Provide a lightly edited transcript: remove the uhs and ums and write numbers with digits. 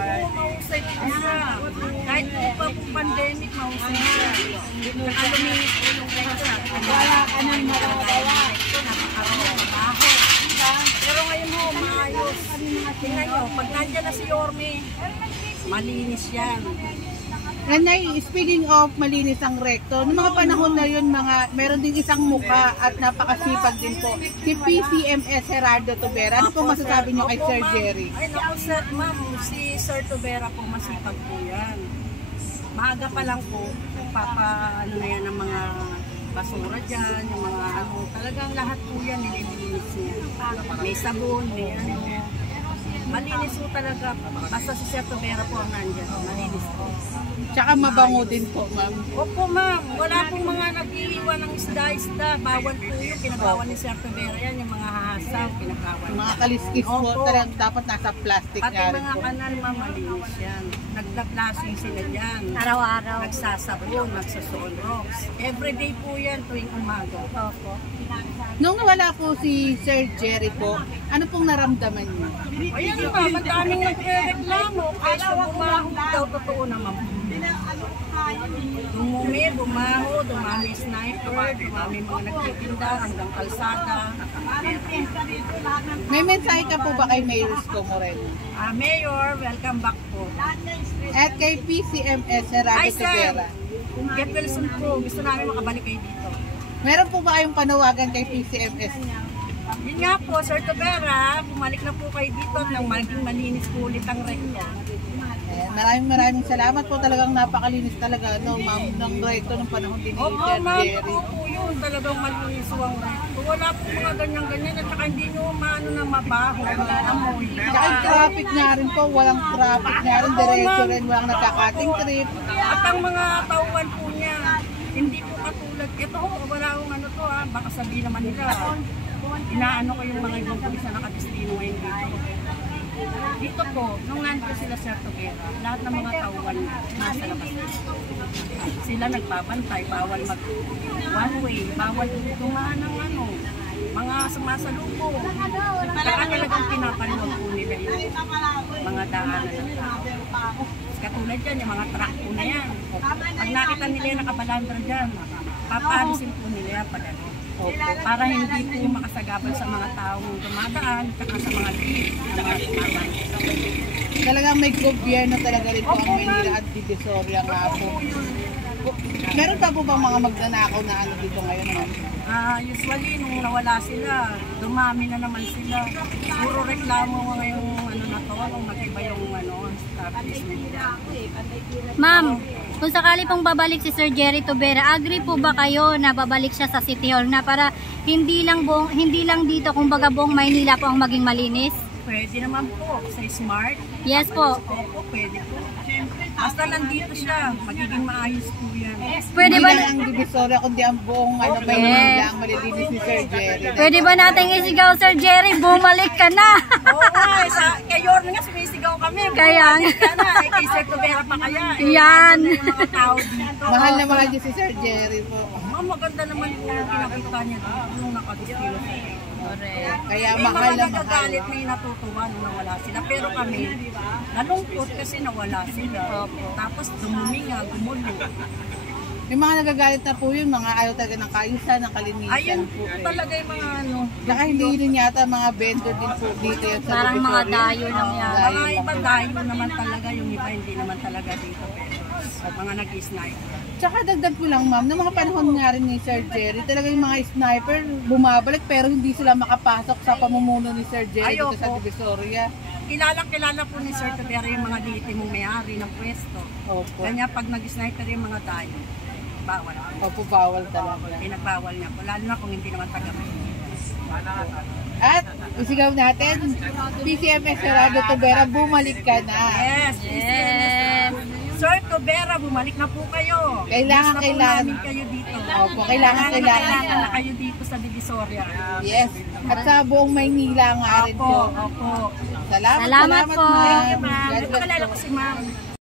mahusay po siya. Kahit po pa po pandemic, mahusay siya. Saka luminis po yung rekta. Wala ka nang magagawa. Napakabaho. Pero ngayon ho, maayos. Tingnan nyo, pag nandyan na si Yorme, malinis yan. Nanay, speaking of malinis ang rekto, noong mga panahon na yun, meron din isang mukha at napakasipag din po. Si PCMS Gerardo Tubera. Ano po masasabi niyo kay Sir Jerry? Ay naku sir, ma'am, si Sir Tubera po masipag po yan. Maaga pa lang po, nagpapa-ano na yan ng mga basura dyan, yung mga ano, talagang lahat po yan nililinis niya. May sabon, may ano. Malinis po talaga. Basta si Sir Tubera po ang nandyan. Malinis po. Tsaka mabango din po, ma'am. Opo, ma'am. Wala pong mga nag-iiwan ng isda-isda. Bawal po yun. Pinagbawan ni Sir Tubera yan. Yung mga hahasaw, pinagbawan. Mga kaliskis po, talagang dapat nasa plastic pati nga rin mga po. kanal, ma'am, malinis yan. Nagda-blasting sila dyan. Araw-araw. Nagsasabon, nagsusuon rocks. Everyday po yan tuwing umaga. Opo. Nung nawala po si Sir Jerry po, ano pong naramdaman niyo? Ayan ma'am, ang daming nagre-reklamo. Kaya bumaho daw, totoo naman. Dumumi, bumaho, dumami sniper, dumami mga nagtitinda hanggang kalsada. May mensahe ka po ba kay Mayor Isko Moreno? Mayor, welcome back po. At kay PCMS Gerardo Tubera. Get well soon po. Gusto namin makabalik kayo dito. Meron po ba kayong panawagan kay PCMS? Yun nga po, Sir Tubera, bumalik na po kayo dito nang maging malinis po ulit ang rekto. Maraming salamat po, talagang napakalinis talaga ma'am ng rekto ng panahon din ni Opo, Sir ma'am, Jerry. opo yun, talagang malinis ang rekto. Wala po mga ganyan-ganyan at saka hindi nyo maano na mabaho, amoy. Saka yung traffic nga rin po, walang traffic nga rin, diretso rin, walang nagkakating trip. At ang mga tauhan po niya, hindi po katulad. Ito ho, wala akong ano to ha, baka sabihin naman nila, inaano ko yung mga ibang pulis na nakadestino ngayon dito. Dito po, nung nandito sila Sir Tubera, lahat ng mga tauhan nasa labas. Sila nagbabantay, bawal mag one way, bawal dumaan ng ano, mga sumasalupo. Saka talagang pinapanood po nila yung mga daanan ng tao. Katulad dyan, yung mga truck po na yan. Pag nakita nila yung nakabalandra dyan, papalisin po nila yan pala. Para hindi po makasagabal sa mga taong dumadaan at sa mga jeep na mga tumaman. Talagang may gobyerno talaga rin po ang Maynila at Divisoria nga po. Meron pa po bang mga magnanakaw na ano dito ngayon, ma'am? Usually, nung nawala sila, dumami na naman sila. Puro reklamo ngayong ano na to, nung nag-iba yung establishment nila. Ma'am, kung sakali pong babalik si Sir Jerry Tubera, agree po ba kayo na babalik siya sa City Hall na para hindi lang dito, kumbaga buong Maynila po ang maging malinis? Pwede naman po, sa smart. Yes po. Opo, pwede po. Basta nandito siya, magiging maayos po yan. Pwede Hindi ba lang ang Divisoria, kundi ang buong Maynila ang malilinis ni Sir Jerry. Pwede ba natin isigaw, Sir Jerry, bumalik ka na? Oo nga, kay Yorme nga sumisigaw kami. Kaya Bumalik ka na, kay Sir Tubera pa kaya. Yan. Yung mga tao dito. Mahal na mahal niyo si Sir Jerry po. Maganda naman po yung pinakita niya dito nung nakadistilo sa Kaya may mahal mga na mahal. nagagalit, may natutuwa nung nawala sila. Pero kami, nalungkot kasi nawala sila. Tapos dumumi nga, gumulo. May mga nagagalit na po yun, mga ayaw talaga ng kaayusan, ng kalinisan Ayun po. talaga yung mga ano. Saka hindi rin yata mga vendor din po dito yan sa Parang mga Divisoria. dayo lang yan. Mga iba dayo naman talaga, yung iba hindi naman talaga dito. Pero mga nag-sniper. Tsaka dagdag ko lang ma'am, ng mga panahon nga rin ni Sir Jerry, talaga yung mga sniper bumabalik pero hindi sila makapasok sa pamumuno ni Sir Jerry dito sa Divisoria. Kilala po ni Sir Tubera yung mga legitimong may-ari ng pwesto. Opo. Kanya pag nag-sniper yung mga dayo, bawal. Opo, bawal talaga. Pinagbawal niya po, lalo na kung hindi naman taga-Maynila. At isigaw natin, PCMS Gerardo Tubera, bumalik ka na. Yes, Yes. Sir Tubera, bumalik na po kayo. Kailangan. namin kayo dito. Opo, kailangan. na kayo dito sa Divisoria. Yes. At sa buong Maynila nga rin po. Opo. Salamat Salamat po. ma'am. Thank you, ma'am. God bless Ito po. ko si ma'am.